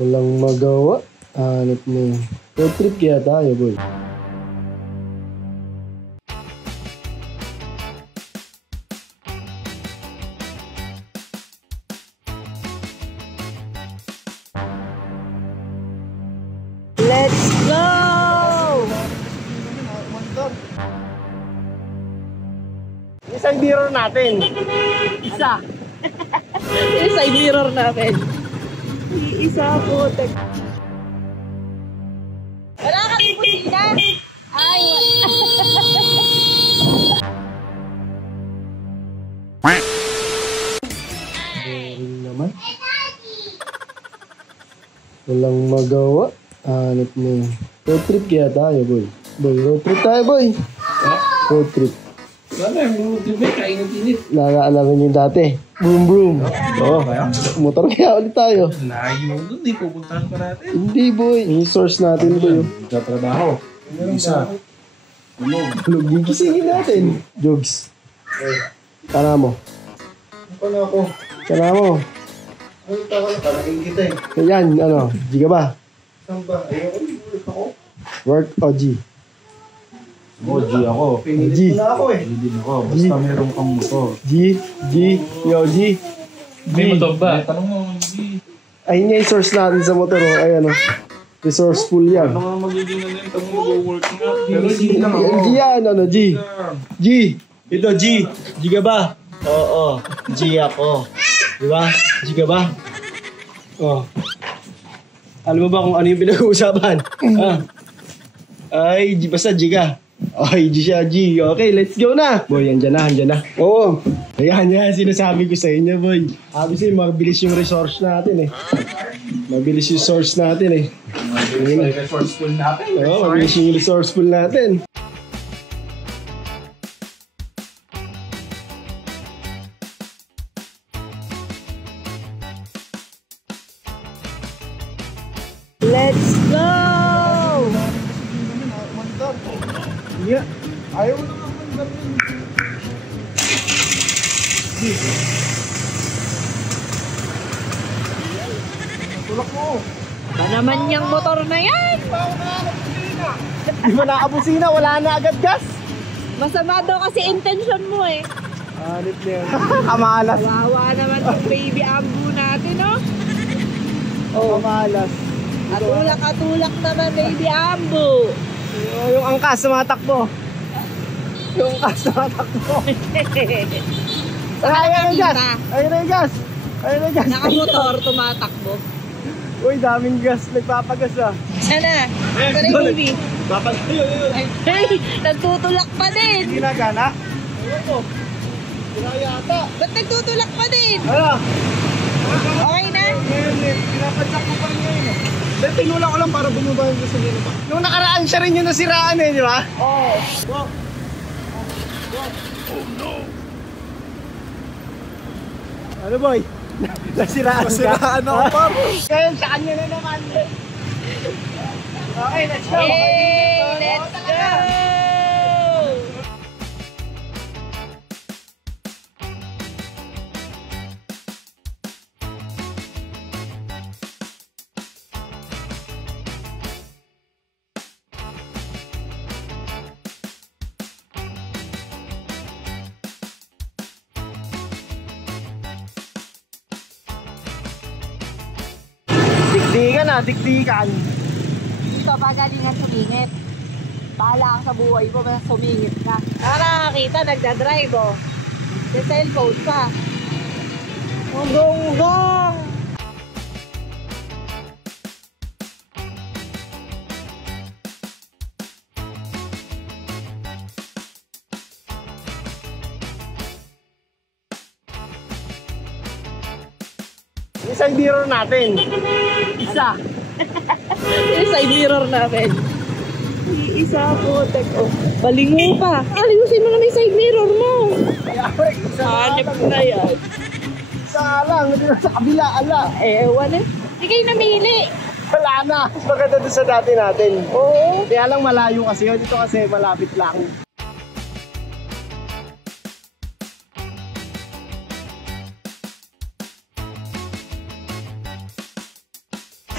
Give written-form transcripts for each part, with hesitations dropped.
Walang magawa. Hanap mo yun. Road trip kaya tayo, boy. Let's go! Isang mirror natin. Isa. Isa yung mirror natin. Isa po. Wala kami kusina. Ay. Boring naman. Walang magawa. Hanap mo yun. Road trip kaya tayo, boy. Boy, road trip tayo, boy. Road trip. Wala yung tubig, kainit-init. Nakakaalaman yung dati. Boom, boom. Oo. Motor kaya ulit tayo. Layo doon, di pupuntahan pa natin. Hindi, boy. Yung source natin, boy. Katrabaho. Isa. Tulog yung gisingin natin. Jogs. Kana mo. Ano ako? Kana mo. Ano tawa na? Talagin kita eh. Yan, ano. G ka ba? Saan ba? Ayoko, work ako. Work o G? G ako. G. Na ako eh. G din ako. Basta meron kang motor. G. Yo, G. May motor ba? Tanong mo, G. Ayun nga yung source natin sa motor. Oh. Ayan, oh. Resourceful yan. Ano nga magiging ano yung tanong mag-work nga? Pero G lang ako. G yan, ano, G. G. Ito, G. G ka ba? Oo. G ako. Diba? G ka ba? Oh. Alam mo ba kung ano yung pinag-uusapan? Ay, G, basta G ka. Ay, G siya, G. Okay, let's go na. Boy, andyan na. Oo. Ayan, sinasabi ko sa inyo, boy. Obviously, mabilis yung resource natin eh. Mabilis yung source natin eh. Resourceful natin. Oo, mabilis yung resourceful natin. Let's go! Yeah. Ayaw na nga mandar yun. Tulak mo. Ba naman yung motor na yan? Di ba nakabusina? Wala na agad gas. Masama daw kasi intention mo eh. Hanip na yan. Kamalas. Kawawa naman yung baby ambu natin, no? Oh, kamalas. Atulak naman baby ambu. Yung angkas sumatakbo. Yung angkas sumatakbo. Ayun na yung gas. Ayun na yung gas. Ayun na yung gas. Nakamotor, tumatakbo. Uy, daming gas. Nagpapagas ah. Sana. Sana yung baby. Papagas yun. Hey, nagtutulak pa din. Hindi na gana? Ayun ko. Wala yata. Ba't nagtutulak pa din? Ano? Okay na? Pinapadyak ko pa rin ngayon eh. Dahil tinula ko lang para bumaba yung gasolina pa. Nung nakaraan siya rin yung nasiraan eh, di ba? Oo. Oh. Oh no. Ano boy? Nasiraan ka? Nasiraan ako pa. Ngayon sa kanya na naman. Okay, let's go. Yay! Let's go! Dikdikan. Dito pagalingan sumingit. Bahala ka sa buhay mo, basta sumingit ka. Nakakakita, nagdadrive oh. Sa cellphone pa. Gonggong! Isang mirror natin. Isa. Isa yung mirror natin. Isa po. Oh, balingo pa. Aliusin mo naman yung side mirror mo. Hanip na yan. Isa lang. Sa kabila, ala. Ewan eh. Hindi kayo namili. Wala na. Maganda doon sa dati natin. Oo. Kaya lang malayo kasi yun. Dito kasi malapit lang.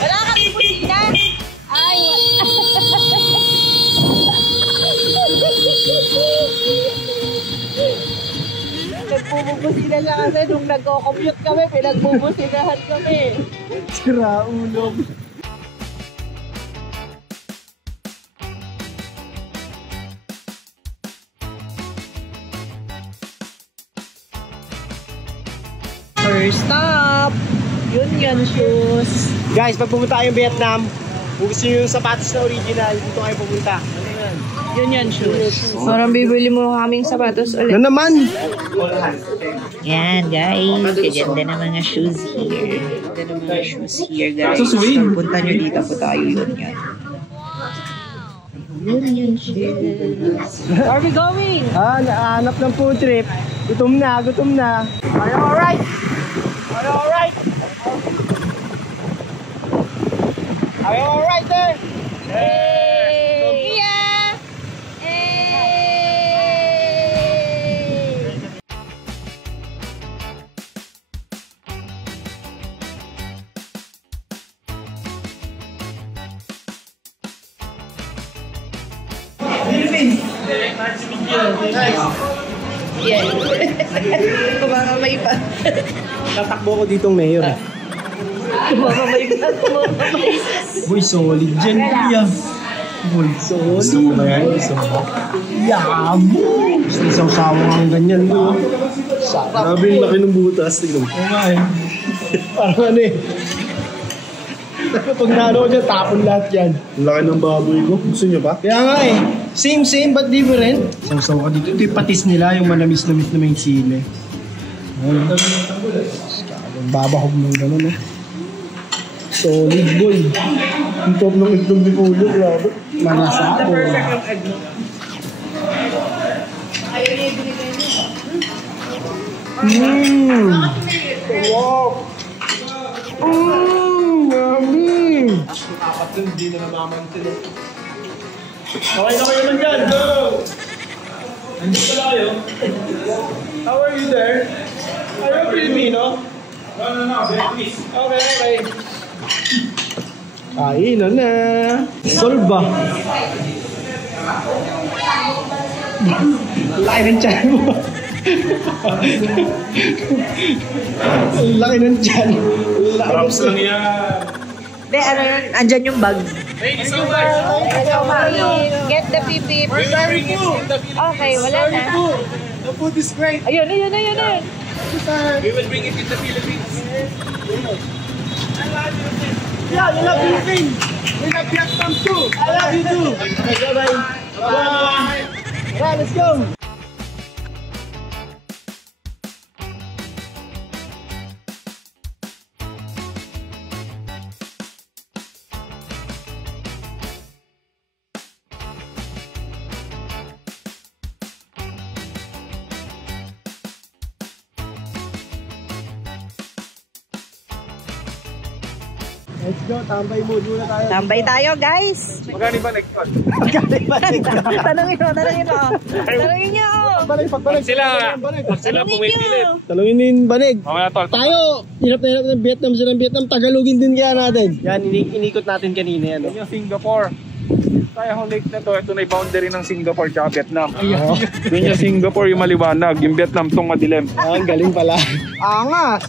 Wala Nagbubusina siya kasi nung nagko-commute kami, pinagbubusinahan kami. Sira ulo. First stop, Union Shoes. Guys, pag pumunta kayong Vietnam, kung gusto nyo yung sapatos na original, dito kayo pumunta. Union Shoes. Parang bibili mo kaming sapatos ulit. Ano naman? Yan guys, gaganda na mga shoes here. Gaganda na mga shoes here guys. So, punta nyo dito po tayo Union. Union Shoes. Where are we going? Nahanap ng food trip. Gutom na, gutom na. Are you alright? Are you alright? Are you alright there? Hey! Yeah! Hey! Yeah. Kumakamay pa. Tatakbo ko ditong mayor. Kumakamay pa. Kumakamay. Boy, solid dyan, kuya. Boy, solid. Gusto mo ba yan? Gusto mo? Yabo! Gusto isang sawang ang ganyan, boy. Grabe yung laki ng butas. Tignan mo. Parang ano eh. Pag naano ko dyan, tapon lahat yan. Ang laki ng baboy ko. Gusto nyo ba? Kaya nga eh. Same, but different. Saw ka dito. Ito yung patis nila, yung manamis-namis na may sili. Babahog ng gano'n eh. Solid boy. Ang top ng itlog ni Kuya, grabe. Manasa ako. Wow! Yummy! Hindi na namamantin. Okay na kayo naman dyan, go! Andito pala kayo? How are you there? Are you Filipino? No, Vietnamese. Okay. Kainan na. Solba. Laki ng tiyan mo. Laki ng tiyan. Props lang yan. Be, ano yun? Andyan yung bag. Thank you so much. Get the pipip. Okay, wala na. The food is great. Ayun. We will bring it in the Philippines. Yeah, we love Philippines. We love Vietnam too. I love you too. Bye-bye. Bye. Alright, let's go. Let's go, tambay mode muna tayo. Tambay tayo, guys. Magkano ba nag-cut? Tanungin nyo. Pagbalik. Sila pumipilit. Talungin mo yung banig. Mamaya tol. Tayo, hirap na hirap ng Vietnam, sila ng Vietnam, Tagalogin din kaya natin. Yan, inikot natin kanina yan. Yan yung Singapore. Kaya yung lake na to, ito na yung boundary ng Singapore tsaka Vietnam. Yun yung Singapore yung maliwanag, yung Vietnam tong madilim. Ang galing pala. Angas!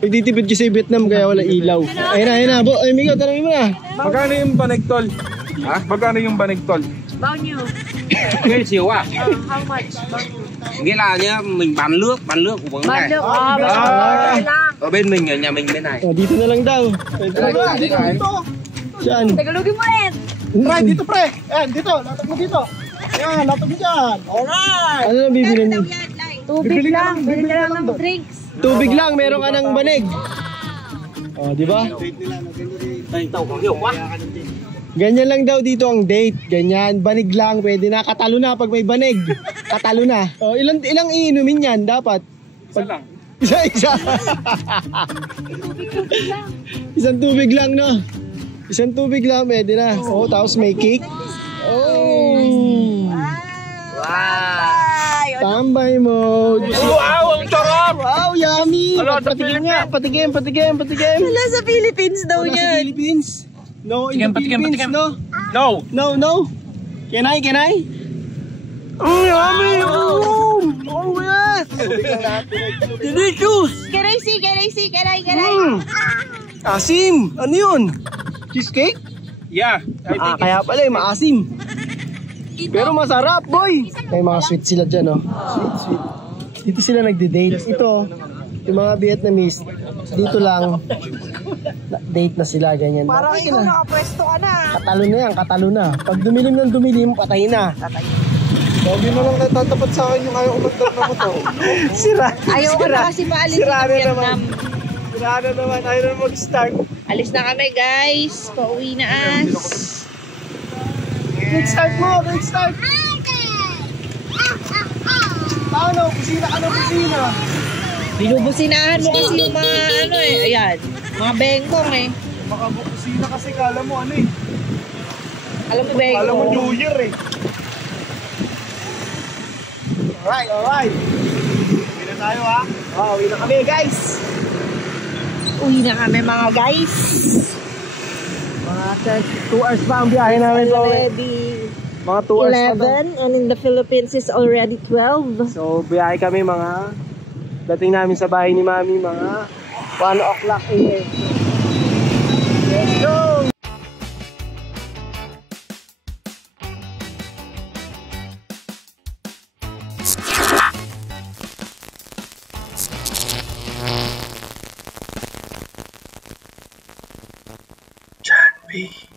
Nagtitipid kasi Vietnam kaya wala ilaw. Ayun na. Ay, Migo, tanongin mo na. Magkano yung banig tol? Ha? Magkano yung banig tol? Bao nhiêu? Cái chiều à? How much? Nghĩa là nhá, mình bán nước của vấn này. Ở bên mình, ở nhà mình bên này. Oh, dito na lang daw. Dito. Saan? Tagalogin mo rin. Pre, dito pre. Ayan, dito. Latag mo dito. Ayan, latag mo dyan. Alright. Ano na bibili niyo? Tubig lang. Bili ka lang ng drinks. Tubig lang, meron ka ng banig. Oh, di ba? Tàu có hiểu quá. Ganyan lang daw dito ang date. Ganyan, banig lang, pwede na. Katalo na pag may banig. Katalo na. Oh, ilang iinumin yan dapat? Isa lang. Isa. Isang tubig lang, no? Isang tubig lang, pwede na. Oh, tapos may cake. Oh! Wow. Tambay mode. Wow, ang sarap! Wow, yummy! Hello, Patigim nga, patigim. Wala sa Philippines daw Wala sa yan. Philippines. No, in the Philippines, no? No! No. Can I? Oh, yummy! Oh, yes! Delicious! Can I see? Asim! Ano yun? Cheesecake? Yeah. Kaya pala maasim. Pero masarap, boy! May mga sweet sila dyan, oh. Sweet. Dito sila nagde-date. Ito, yung mga Vietnamese, dito lang, date na sila, ganyan. Parang Okay ikaw na. nakapwesto ka na. Katalo na. Pag dumilim ng dumilim, patay na. Sabi mo lang natatapat sa akin yung ayaw umandar na motor. Sira. Ayaw ko na kasi maalis Sira sa na Vietnam. naman. Sira na naman. Ayaw na mag-start. Alis na kami guys. Pauwi na as. Let's start mo. Let's start. Paano? Kusina ka ng kusina. Binubusinahan mo kasi yung mga ano eh. Ayan. Mga bengkong eh. Makabukusina kasi kala mo ano eh. Alam mo bengkong. Kala mo New Year eh. Alright. Uwi na tayo ha. Uwi na kami guys. Uwi na kami mga guys. Mga 2 hours pa ang biyahe namin. Already Mga 2 hours pa. 11 and in the Philippines is already 12. So biyahe kami mga dating namin sa bahay ni Mami mga 1 o'clock a.m. Let's go! John B.